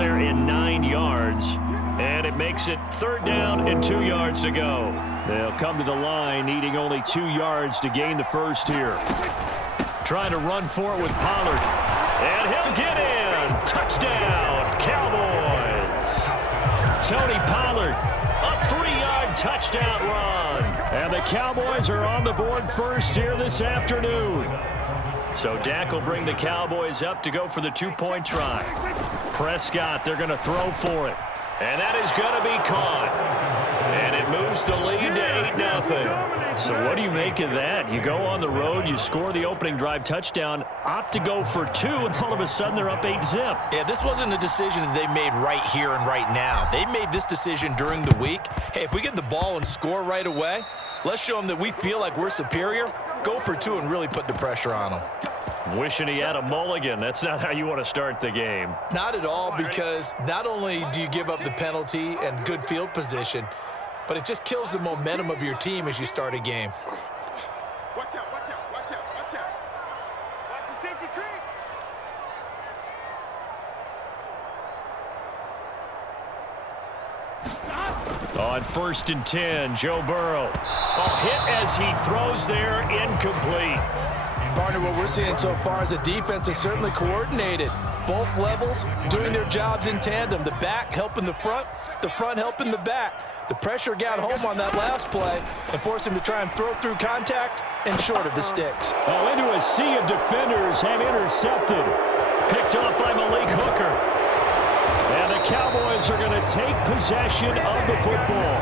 there in 9 yards. And it makes it 3rd down and 2 yards to go. They'll come to the line needing only 2 yards to gain the first here. Trying to run for it with Pollard. And he'll get in. Touchdown, Cowboys. Tony Pollard, a 3-yard touchdown run. And the Cowboys are on the board first here this afternoon. So Dak will bring the Cowboys up to go for the 2-point try. Prescott, they're going to throw for it. And that is going to be caught. And it moves the lead to 8-0. So what do you make of that? You go on the road, you score the opening drive touchdown, opt to go for 2, and all of a sudden they're up 8-zip. Yeah, this wasn't a decision that they made right here and right now. They made this decision during the week. Hey, if we get the ball and score right away, let's show them that we feel like we're superior. Go for 2 and really put the pressure on them. Wishing he had a mulligan. That's not how you want to start the game. Not at all, because not only do you give up the penalty and good field position, but it just kills the momentum of your team as you start a game. Watch out, watch out, watch out, watch out. Watch the safety creep. On 1st and 10, Joe Burrow. Hit as he throws there, incomplete. Partner, what we're seeing so far is a defense is certainly coordinated. Both levels doing their jobs in tandem. The back helping the front helping the back. The pressure got home on that last play and forced him to try and throw through contact and short of the sticks. Into a sea of defenders and intercepted. Picked off by Malik Hooker. And the Cowboys are going to take possession of the football.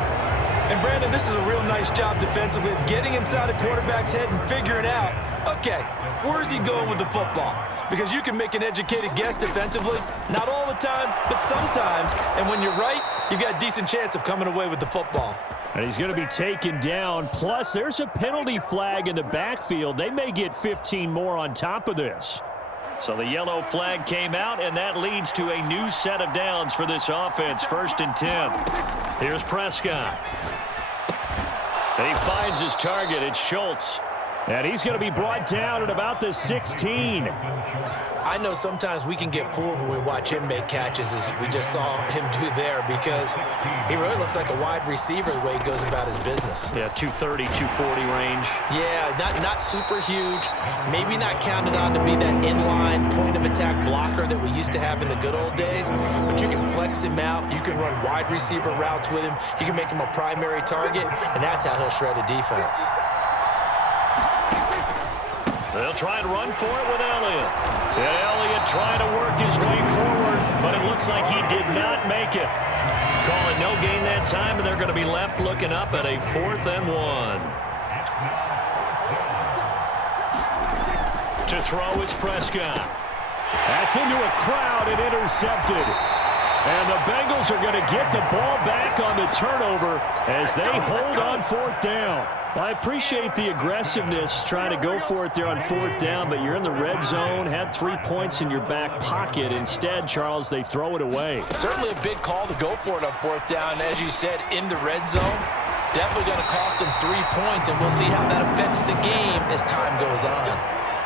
And Brandon, this is a real nice job defensively of getting inside a quarterback's head and figuring out, okay, where's he going with the football? Because you can make an educated guess defensively, not all the time, but sometimes. And when you're right, you've got a decent chance of coming away with the football. And he's going to be taken down. Plus, there's a penalty flag in the backfield. They may get 15 more on top of this. So the yellow flag came out, and that leads to a new set of downs for this offense. 1st and 10. Here's Prescott. He finds his target. It's Schultz. And he's going to be brought down at about the 16. I know sometimes we can get fooled when we watch him make catches, as we just saw him do there, because he really looks like a wide receiver the way he goes about his business. Yeah, 230, 240 range. Yeah, not super huge. Maybe not counted on to be that inline point-of-attack blocker that we used to have in the good old days, but you can flex him out. You can run wide receiver routes with him. You can make him a primary target, and that's how he'll shred a defense. They'll try and run for it with Elliott. And Elliott trying to work his way forward, but it looks like he did not make it. Call it no gain that time, and they're going to be left looking up at a 4th and 1. To throw is Prescott. That's into a crowd and intercepted. And the Bengals are going to get the ball back on the turnover as they hold on 4th down. I appreciate the aggressiveness trying to go for it there on 4th down, but you're in the red zone, had 3 points in your back pocket. Instead, Charles, they throw it away. Certainly a big call to go for it on 4th down. As you said, in the red zone, definitely going to cost them 3 points, and we'll see how that affects the game as time goes on.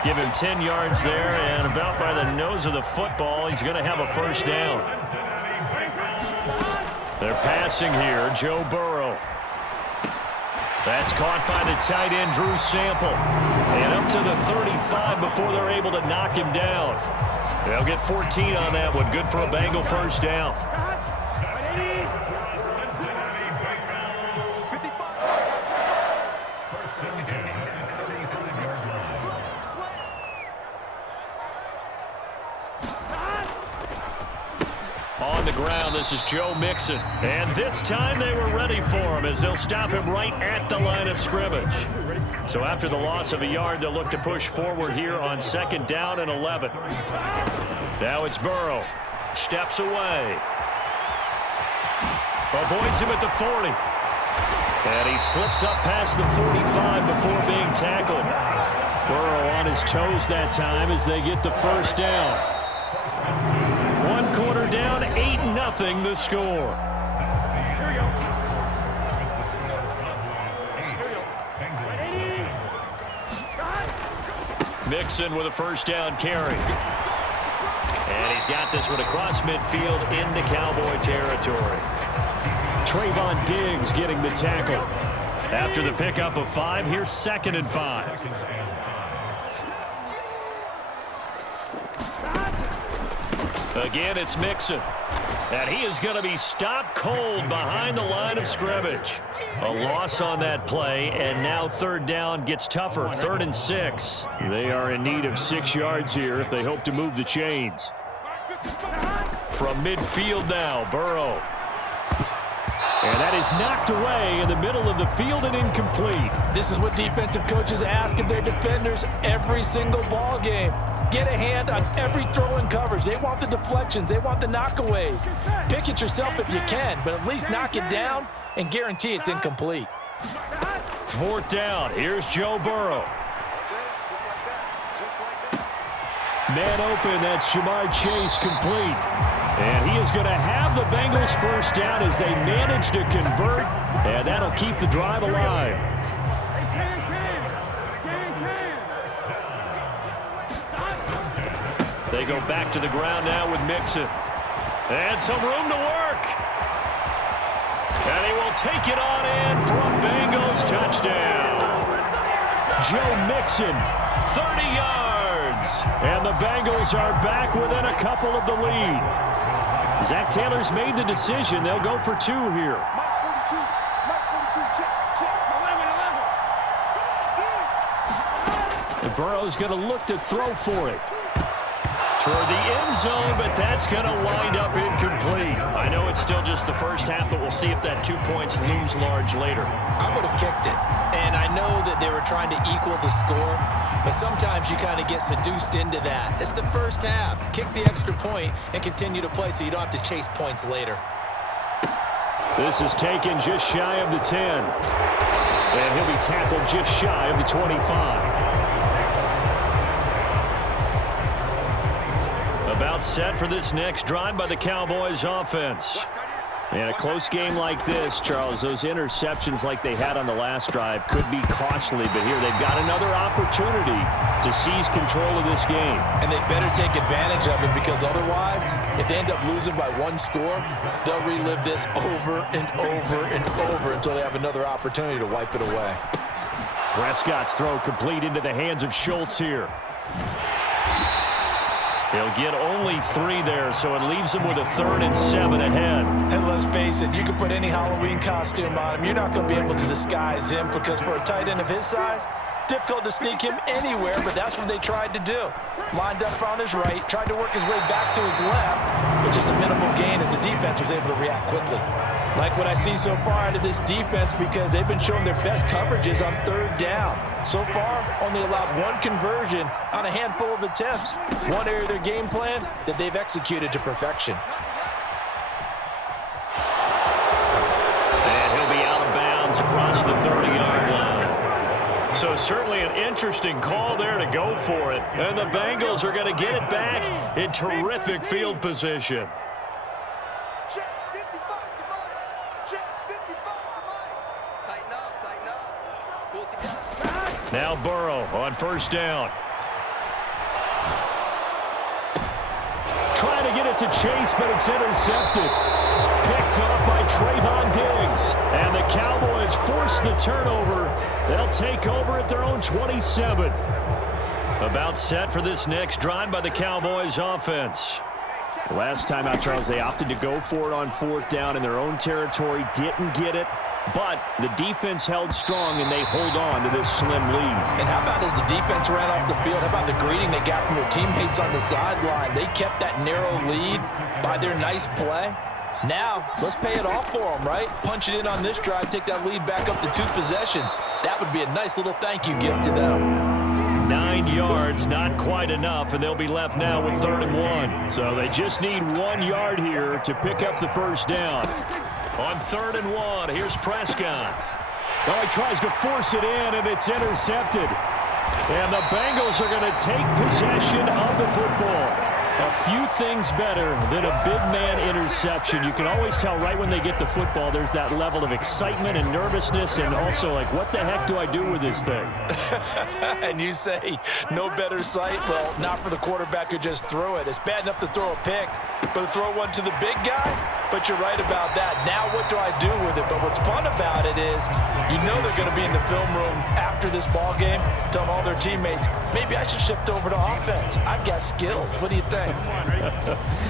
Give him 10 yards there, and about by the nose of the football, he's going to have a 1st down. They're passing here, Joe Burrow. That's caught by the tight end, Drew Sample. And up to the 35 before they're able to knock him down. They'll get 14 on that one. Good for a Bengal 1st down. On the ground, this is Joe Mixon. And this time they were ready for him as they'll stop him right at the line of scrimmage. So after the loss of a yard, they'll look to push forward here on 2nd down and 11. Now it's Burrow. Steps away. Avoids him at the 40. And he slips up past the 45 before being tackled. Burrow on his toes that time as they get the 1st down. 1 quarter down, 8-0 the score. Mixon with a 1st down carry. And he's got this one across midfield into Cowboy territory. Trayvon Diggs getting the tackle. After the pickup of 5, here's 2nd and 5. Again, it's Mixon. And he is going to be stopped cold behind the line of scrimmage. A loss on that play, and now 3rd down gets tougher. 3rd and 6. They are in need of 6 yards here if they hope to move the chains. From midfield now, Burrow. And that is knocked away in the middle of the field and incomplete. This is what defensive coaches ask of their defenders every single ball game. Get a hand on every throw in coverage. They want the deflections. They want the knockaways. Pick it yourself if you can, but at least knock it down and guarantee it's incomplete. 4th down. Here's Joe Burrow. Man open. That's Jamar Chase complete. And he is going to have the Bengals 1st down as they manage to convert, and that'll keep the drive alive. They go back to the ground now with Mixon. And some room to work. And he will take it on in for a Bengals touchdown. Joe Mixon, 30 yards. And the Bengals are back within a couple of the lead. Zach Taylor's made the decision. They'll go for 2 here. And Burrow's going to look to throw for it. Toward the end zone, but that's going to wind up incomplete. I know it's still just the first half, but we'll see if that 2 points looms large later. I would have kicked it. And I know that they were trying to equal the score, but sometimes you kind of get seduced into that. It's the first half. Kick the extra point and continue to play so you don't have to chase points later. This is taken just shy of the 10. And he'll be tackled just shy of the 25. About set for this next drive by the Cowboys offense. In a close game like this, Charles, those interceptions like they had on the last drive could be costly, but here they've got another opportunity to seize control of this game. And they better take advantage of it, because otherwise, if they end up losing by 1 score, they'll relive this over and over and over until they have another opportunity to wipe it away. Prescott's throw complete into the hands of Schultz here. He'll get only 3 there, so it leaves him with a 3rd and 7 ahead. And let's face it, you can put any Halloween costume on him. You're not going to be able to disguise him, because for a tight end of his size, difficult to sneak him anywhere, but that's what they tried to do. Lined up on his right, tried to work his way back to his left, but just a minimal gain as the defense was able to react quickly. Like what I see so far out of this defense, because they've been showing their best coverages on 3rd down. So far, only allowed 1 conversion on a handful of attempts. One area of their game plan that they've executed to perfection. And he'll be out of bounds across the 30-yard line. So certainly an interesting call there to go for it. And the Bengals are going to get it back in terrific field position. Now Burrow on 1st down. Trying to get it to Chase, but it's intercepted. Picked up by Trayvon Diggs. And the Cowboys force the turnover. They'll take over at their own 27. About set for this next drive by the Cowboys offense. Last time out, Charles, they opted to go for it on 4th down in their own territory. Didn't get it. But the defense held strong, and they hold on to this slim lead. And how about as the defense ran off the field, how about the greeting they got from their teammates on the sideline? They kept that narrow lead by their nice play. Now, let's pay it off for them, right? Punch it in on this drive, take that lead back up to 2 possessions. That would be a nice little thank you gift to them. 9 yards, not quite enough, and they'll be left now with 3rd and 1. So they just need 1 yard here to pick up the 1st down. On 3rd and 1, here's Prescott. Oh, he tries to force it in, and it's intercepted. And the Bengals are going to take possession of the football. A few things better than a big man interception. interception. You can always tell right when they get the football, there's that level of excitement and nervousness, and also like, what the heck do I do with this thing? And you say, no better sight? Well, not for the quarterback who just threw it. It's bad enough to throw a pick, but to throw one to the big guy? But you're right about that. Now what do I do with it? But what's fun about it is you know they're going to be in the film room after this ball game telling all their teammates, maybe I should shift over to offense. I've got skills. What do you think?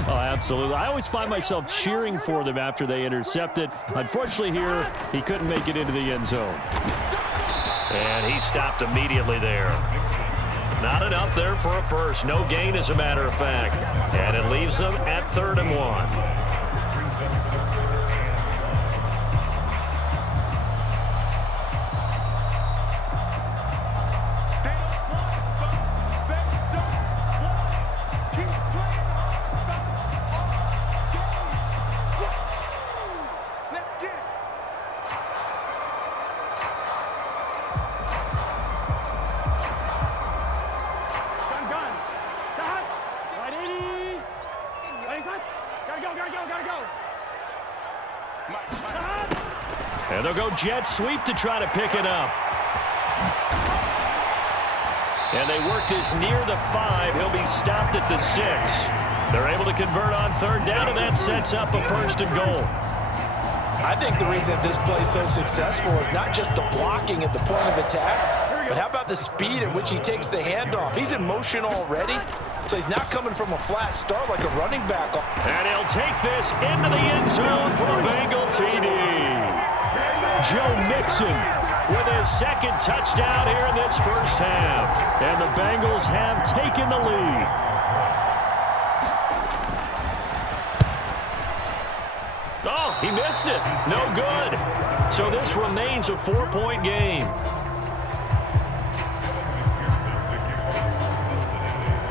Oh, absolutely. I always find myself cheering for them after they intercept it. Unfortunately here, he couldn't make it into the end zone. And he stopped immediately there. Not enough there for a first. No gain, as a matter of fact. And it leaves them at 3rd and 1. And they'll go jet sweep to try to pick it up. And they work this near the 5. He'll be stopped at the 6. They're able to convert on 3rd down, and that sets up a 1st and goal. I think the reason this play's so successful is not just the blocking at the point of attack, but how about the speed at which he takes the handoff? He's in motion already, so he's not coming from a flat start like a running back. And he'll take this into the end zone for a Bengal TD. Joe Mixon with his 2nd touchdown here in this first half. And the Bengals have taken the lead. Oh, he missed it. No good. So this remains a 4-point game.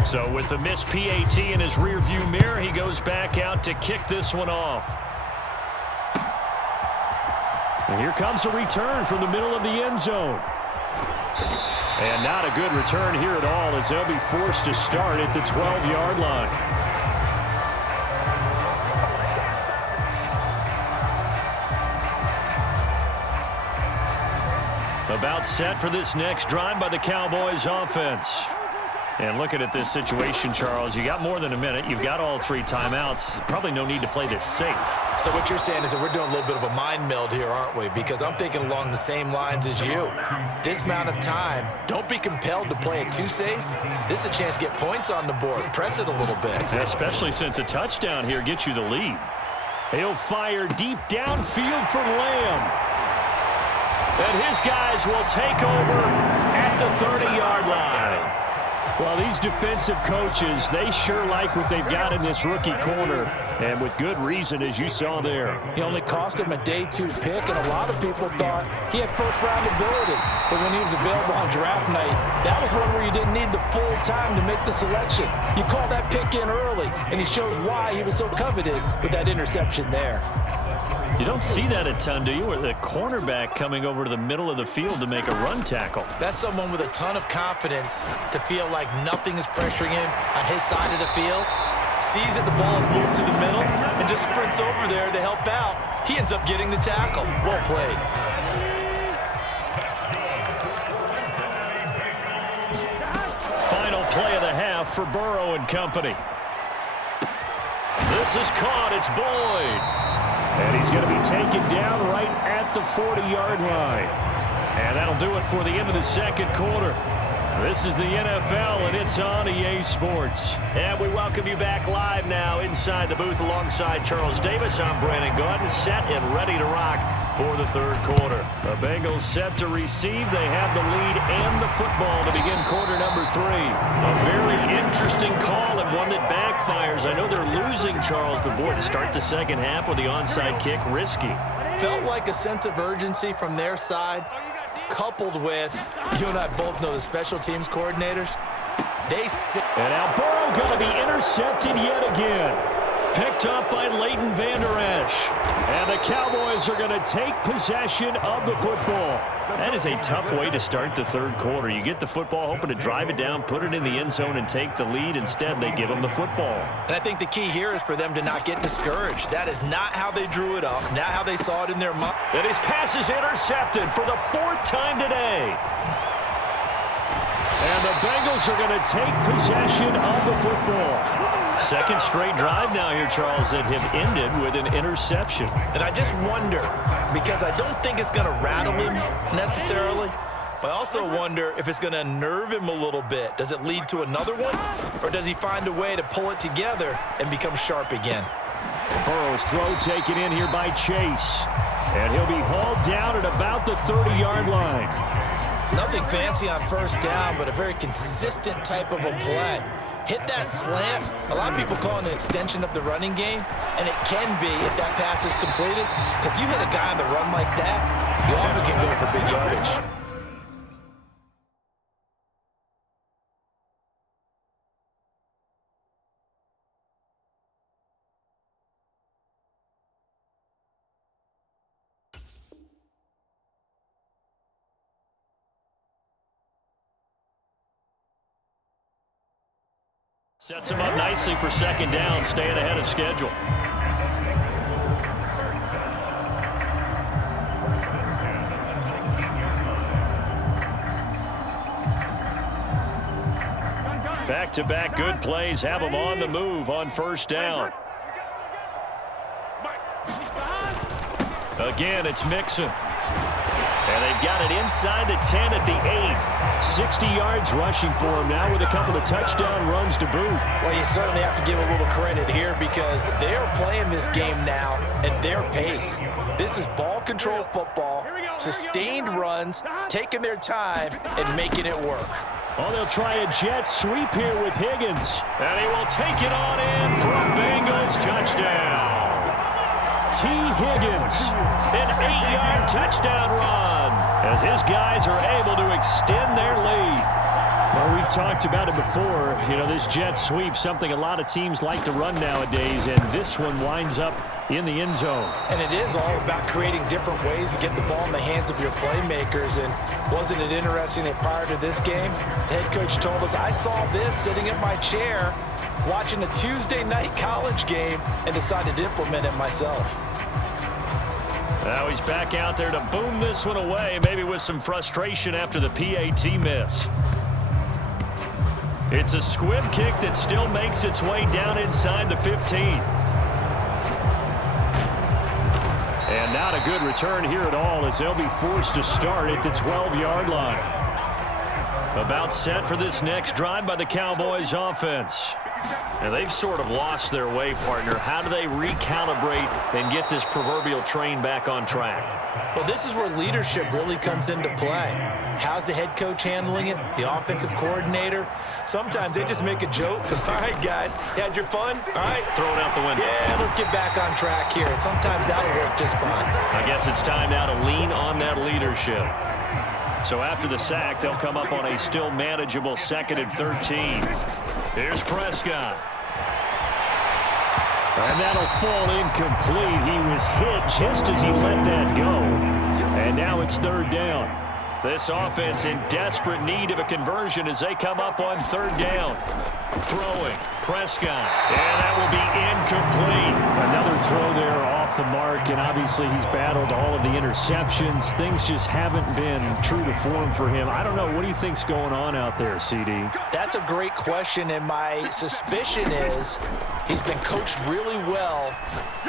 So with the missed PAT in his rearview mirror, he goes back out to kick this one off. And here comes a return from the middle of the end zone. And not a good return here at all, as they'll be forced to start at the 12-yard line. About set for this next drive by the Cowboys offense. And looking at this situation, Charles, you got more than a minute. You've got all 3 timeouts. Probably no need to play this safe. So what you're saying is that we're doing a little bit of a mind meld here, aren't we? Because I'm thinking along the same lines as you. This amount of time, don't be compelled to play it too safe. This is a chance to get points on the board. Press it a little bit. Yeah, especially since a touchdown here gets you the lead. He'll fire deep downfield for Lamb. And his guys will take over at the 30-yard line. Well, these defensive coaches, they sure like what they've got in this rookie corner, and with good reason, as you saw there. He only cost him a day 2 pick, and a lot of people thought he had first-round ability. But when he was available on draft night, that was one where you didn't need the full time to make the selection. You call that pick in early, and he shows why he was so coveted with that interception there. You don't see that a ton, do you? Or the cornerback coming over to the middle of the field to make a run tackle. That's someone with a ton of confidence to feel like nothing is pressuring him on his side of the field. Sees that the ball is moved to the middle and just sprints over there to help out. He ends up getting the tackle. Well played. Final play of the half for Burrow and company. This is caught. It's Boyd. And he's going to be taken down right at the 40-yard line. And that'll do it for the end of the 2nd quarter. This is the NFL, and it's on EA Sports. And we welcome you back live now inside the booth alongside Charles Davis. I'm Brandon Gordon, set and ready to rock for the 3rd quarter. The Bengals set to receive. They have the lead and the football to begin quarter number 3. A very interesting call and one that backfires. I know they're losing, Charles, but boy, to start the 2nd half with the onside kick, risky. Felt like a sense of urgency from their side, coupled with, you and I both know the special teams coordinators. And now Burrow going to be intercepted yet again. Picked up by Leighton Vander Esch. rush. And the Cowboys are going to take possession of the football. That is a tough way to start the third quarter. You get the football, hoping to drive it down, put it in the end zone, and take the lead. Instead, they give them the football. And I think the key here is for them to not get discouraged. That is not how they drew it up, not how they saw it in their mind. And his pass is intercepted for the 4th time today. And the Bengals are going to take possession of the football. Second straight drive now here, Charles, that have ended with an interception. And I just wonder, because I don't think it's going to rattle him necessarily, but I also wonder if it's going to unnerve him a little bit. Does it lead to another one, or does he find a way to pull it together and become sharp again? Burrow's throw taken in here by Chase. And he'll be hauled down at about the 30-yard line. Nothing fancy on first down, but a very consistent type of a play. Hit that slant. A lot of people call it an extension of the running game, and it can be if that pass is completed, because you hit a guy on the run like that, you often can go for big yardage. Sets him up nicely for second down, staying ahead of schedule. Back-to-back good plays have him on the move on first down. Again, it's Mixon. And they've got it inside the 10 at the 8. 60 yards rushing for him now with a couple of touchdown runs to boot. Well, you certainly have to give a little credit here because they are playing this game now at their pace. This is ball control football, sustained runs, taking their time, and making it work. Oh, they'll try a jet sweep here with Higgins. And he will take it on in for a Bengals touchdown. T. Higgins, an 8-yard touchdown run as his guys are able to extend their lead. Well, we've talked about it before. You know, this jet sweep, something a lot of teams like to run nowadays, and this one winds up in the end zone. And it is all about creating different ways to get the ball in the hands of your playmakers. And wasn't it interesting that prior to this game, the head coach told us, I saw this sitting in my chair watching a Tuesday night college game and decided to implement it myself. Now he's back out there to boom this one away, maybe with some frustration after the PAT miss. It's a squib kick that still makes its way down inside the 15. And not a good return here at all as they'll be forced to start at the 12-yard line. About set for this next drive by the Cowboys offense. And they've sort of lost their way, partner. How do they recalibrate and get this proverbial train back on track? Well, this is where leadership really comes into play. How's the head coach handling it? The offensive coordinator? Sometimes they just make a joke because, all right, guys, you had your fun? All right. Throw it out the window. Yeah, let's get back on track here. And sometimes that'll work just fine. I guess it's time now to lean on that leadership. So after the sack, they'll come up on a still manageable 2nd and 13. Here's Prescott. And that'll fall incomplete. He was hit just as he let that go. And now it's 3rd down. This offense in desperate need of a conversion as they come up on 3rd down. Throwing, Prescott. And that will be incomplete. Another throw there off the mark, and obviously he's battled all of the interceptions. Things just haven't been true to form for him. I don't know. What do you think's going on out there, CD? That's a great question, and my suspicion is he's been coached really well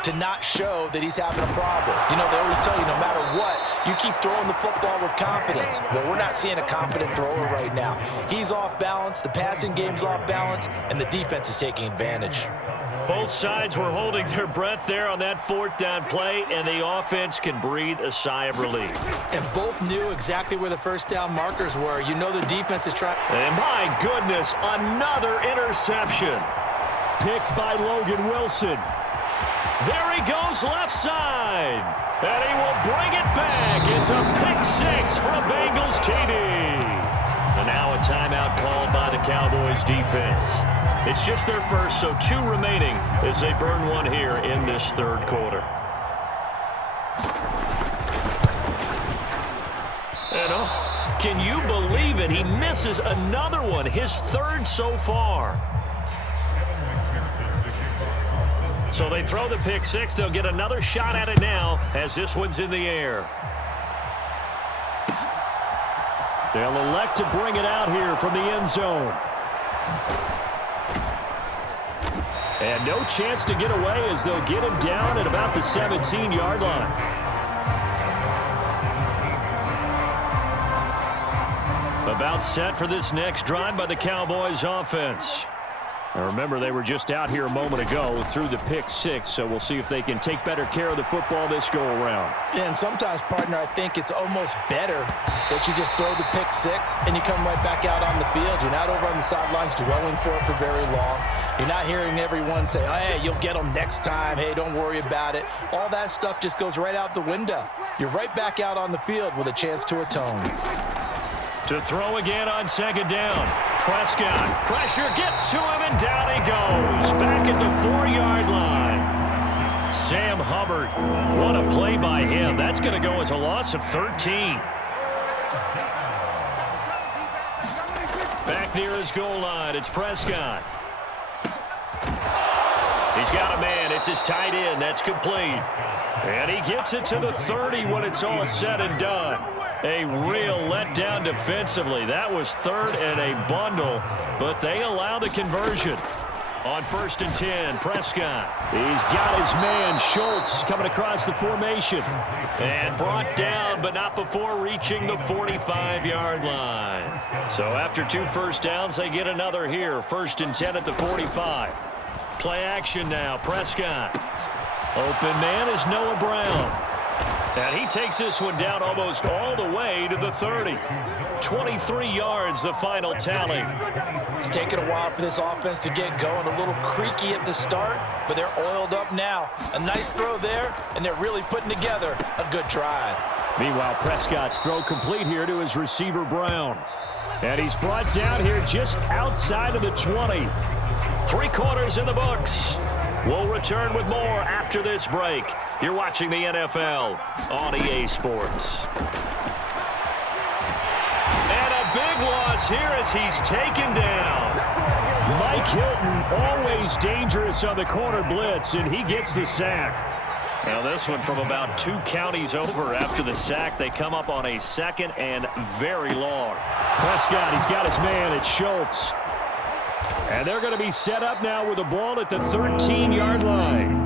to not show that he's having a problem. You know, they always tell you no matter what, you keep throwing the football with confidence. Well, we're not seeing a confident thrower right now. He's off balance, the passing game's off balance, and the defense is taking advantage. Both sides were holding their breath there on that 4th down play, and the offense can breathe a sigh of relief. And both knew exactly where the first down markers were. You know the defense is trying. And my goodness, another interception. Picked by Logan Wilson. There he goes left side. And he will bring it back. It's a pick-6 for a Bengals TD. And now a timeout called by the Cowboys defense. It's just their first, so 2 remaining as they burn one here in this 3rd quarter. And can you believe it? He misses another one, his third so far. So they throw the pick six. They'll get another shot at it now as this one's in the air. They'll elect to bring it out here from the end zone. And no chance to get away as they'll get him down at about the 17-yard line. About set for this next drive by the Cowboys offense. Now remember, they were just out here a moment ago through the pick six, so we'll see if they can take better care of the football this go-around. Yeah, and sometimes, partner, I think it's almost better that you just throw the pick six and you come right back out on the field. You're not over on the sidelines dwelling for it for very long. You're not hearing everyone say, oh, hey, you'll get them next time. Hey, don't worry about it. All that stuff just goes right out the window. You're right back out on the field with a chance to atone. To throw again on second down. Prescott. Pressure gets to him, and down he goes. Back at the 4-yard line. Sam Hubbard. What a play by him. That's going to go as a loss of 13. Back near his goal line, it's Prescott. He's got a man. It's his tight end. That's complete. And he gets it to the 30 when it's all said and done. A real letdown defensively. That was third and a bundle, but they allow the conversion. On 1st and 10, Prescott. He's got his man, Schultz, coming across the formation. And brought down, but not before reaching the 45-yard line. So after 2 first downs, they get another here. 1st and 10 at the 45. Play action now, Prescott. Open man is Noah Brown. And he takes this one down almost all the way to the 30. 23 yards, the final tally. It's taken a while for this offense to get going. A little creaky at the start, but they're oiled up now. A nice throw there, and they're really putting together a good drive. Meanwhile, Prescott's throw complete here to his receiver, Brown. And he's brought down here just outside of the 20. 3 quarters in the books. We'll return with more after this break. You're watching the NFL on EA Sports. And a big loss here as he's taken down. Mike Hilton, always dangerous on the corner blitz, and he gets the sack. Now this one from about 2 counties over after the sack. They come up on a 2nd and very long. Prescott, he's got his man. It's Schultz. And they're going to be set up now with the ball at the 13-yard line.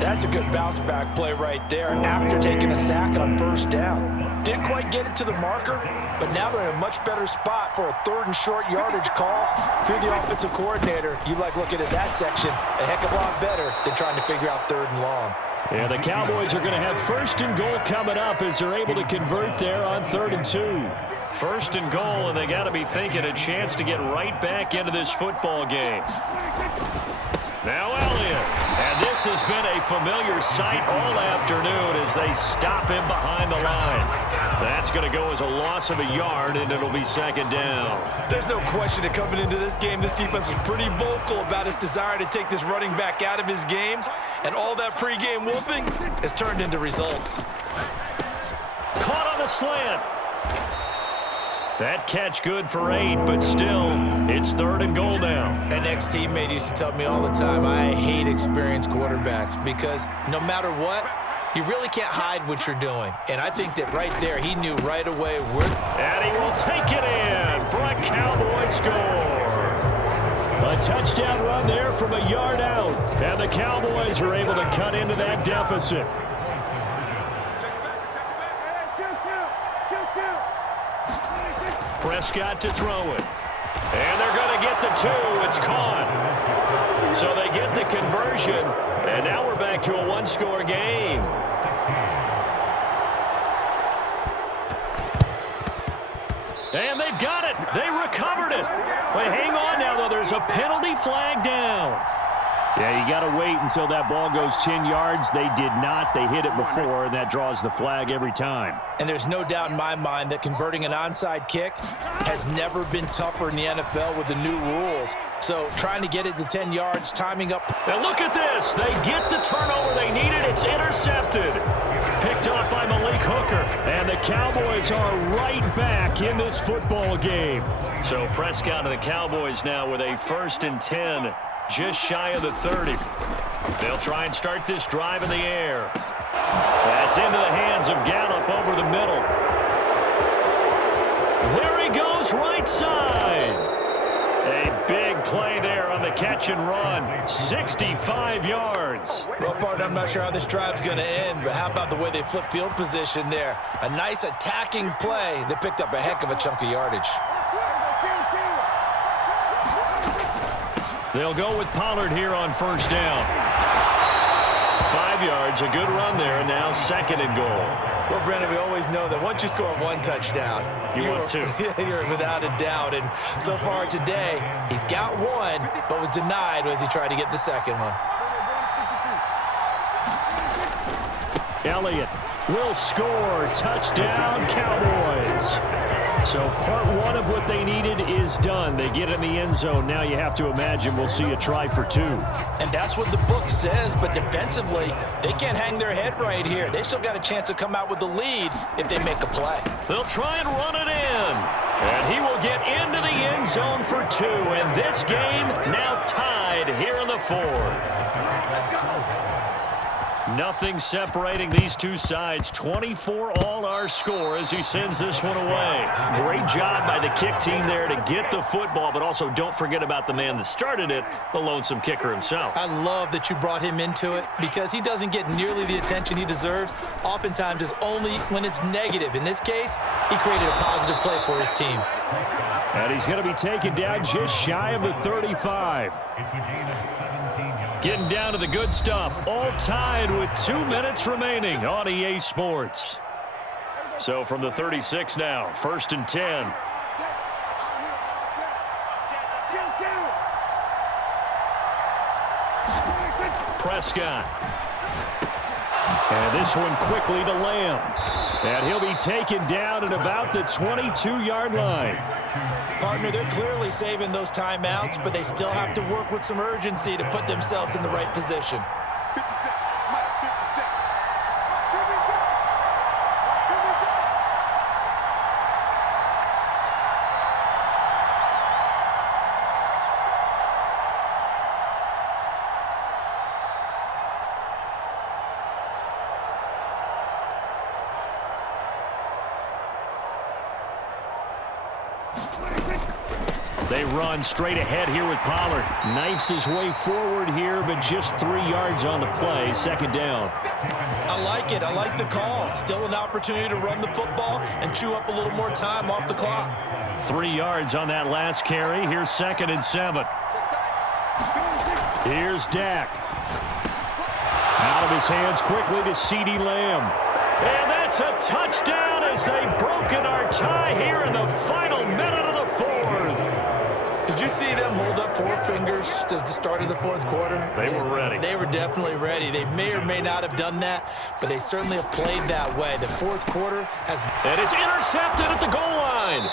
That's a good bounce-back play right there after taking a sack on 1st down. Didn't quite get it to the marker, but now they're in a much better spot for a 3rd and short yardage call. If you're the offensive coordinator, you like looking at that section a heck of a lot better than trying to figure out 3rd and long. Yeah, the Cowboys are going to have 1st and goal coming up as they're able to convert there on 3rd and 2. 1st and goal, and they got to be thinking a chance to get right back into this football game. Now Elliott. And this has been a familiar sight all afternoon as they stop him behind the line. That's going to go as a loss of a yard, and it'll be 2nd down. There's no question that coming into this game, this defense was pretty vocal about its desire to take this running back out of his game, and all that pregame whooping has turned into results. Caught on the slant. That catch good for 8, but still, it's 3rd and goal now. An ex-teammate used to tell me all the time, I hate experienced quarterbacks because no matter what, you really can't hide what you're doing. And I think that right there, he knew right away where. And he will take it in for a Cowboy score. A touchdown run there from a yard out. And the Cowboys are able to cut into that deficit. Prescott to throw it. And they're going to get the 2. It's caught. So they get the conversion. And now we're back to a 1-score game. And they've got it. They recovered it. But hang on now, though. There's a penalty flag down. Yeah, you got to wait until that ball goes 10 yards. They did not. They hit it before, and that draws the flag every time. And there's no doubt in my mind that converting an onside kick has never been tougher in the NFL with the new rules. So trying to get it to 10 yards, timing up. Now look at this. They get the turnover they needed. It's intercepted. Picked up by Malik Hooker. And the Cowboys are right back in this football game. So Prescott and the Cowboys now with a 1st and 10, just shy of the 30. They'll try and start this drive in the air. That's into the hands of Gallup over the middle. There he goes, right side. A big play there on the catch and run. 65 yards. Well, partner, I'm not sure how this drive's going to end, but how about the way they flip field position there? A nice attacking play that picked up a heck of a chunk of yardage. They'll go with Pollard here on 1st down. 5 yards, a good run there, and now 2nd and goal. Well, Brendan, we always know that once you score 1 touchdown, want 2. You're without a doubt. And so far today, he's got 1, but was denied as he tried to get the 2nd one. Elliott will score. Touchdown, Cowboys. So part 1 of what they needed is done. They get in the end zone. Now you have to imagine we'll see a try for 2. And that's what the book says, but defensively, they can't hang their head right here. They've still got a chance to come out with the lead if they make a play. They'll try and run it in. And he will get into the end zone for 2. And this game now tied here in the 4th. Nothing separating these two sides. 24 all our score as he sends this one away. Great job by the kick team there to get the football, but also don't forget about the man that started it, the lonesome kicker himself. I love that you brought him into it because he doesn't get nearly the attention he deserves. Oftentimes it's only when it's negative. In this case, he created a positive play for his team. And he's going to be taken down just shy of the 35. Getting down to the good stuff. All tied with 2 minutes remaining on EA Sports. So from the 36 now, 1st and 10. Prescott. And this one quickly to Lamb. And he'll be taken down at about the 22-yard line. Partner, they're clearly saving those timeouts, but they still have to work with some urgency to put themselves in the right position. 50 cents. Mike, 50 cents. They run straight ahead here with Pollard. Knifes his way forward here, but just 3 yards on the play. 2nd down. I like it. I like the call. Still an opportunity to run the football and chew up a little more time off the clock. 3 yards on that last carry. Here's 2nd and 7. Here's Dak. Out of his hands quickly to CeeDee Lamb. And that's a touchdown as they've broken our tie here in the final minute of the 4th. Did you see them hold up 4 fingers at the start of the 4th quarter? They were ready. They were definitely ready. They may or may not have done that, but they certainly have played that way. The 4th quarter has... And it's intercepted at the goal line.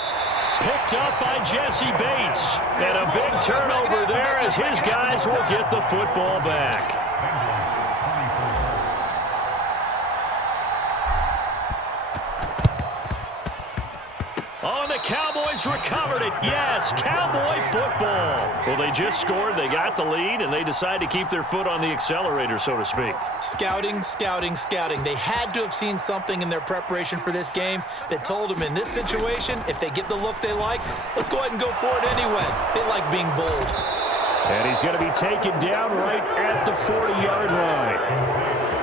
Picked up by Jesse Bates. And a big turnover there as his guys will get the football back. Cowboys recovered it. Yes, Cowboy football. Well, they just scored. They got the lead, and they decide to keep their foot on the accelerator, so to speak. Scouting, scouting, scouting. They had to have seen something in their preparation for this game that told them in this situation, if they get the look they like, let's go ahead and go for it anyway. They like being bold. And he's going to be taken down right at the 40-yard line.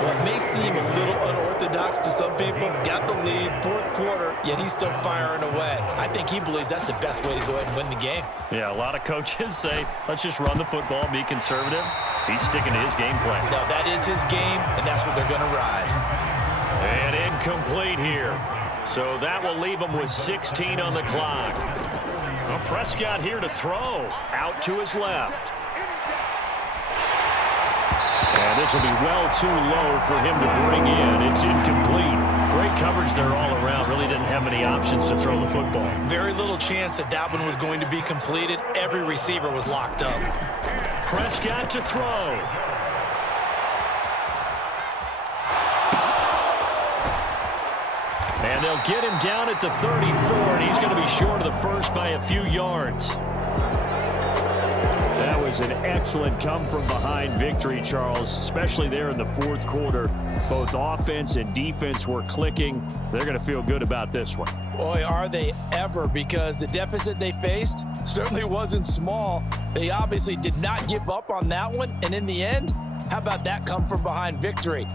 Well, it may seem a little unorthodox to some people. Got the lead, 4th quarter, yet he's still firing away. I think he believes that's the best way to go ahead and win the game. Yeah, a lot of coaches say, let's just run the football, be conservative. He's sticking to his game plan. No, that is his game, and that's what they're going to ride. And incomplete here. So that will leave him with 16 on the clock. Well, Prescott here to throw. Out to his left. And this will be well too low for him to bring in. It's incomplete. Great coverage there all around. Really didn't have many options to throw the football. Very little chance that that one was going to be completed. Every receiver was locked up. Prescott to throw. And they'll get him down at the 34, and he's going to be short of the first by a few yards. That was an excellent come-from-behind victory, Charles, especially there in the fourth quarter. Both offense and defense were clicking. They're going to feel good about this one. Boy, are they ever, because the deficit they faced certainly wasn't small. They obviously did not give up on that one, and in the end, how about that come-from-behind victory?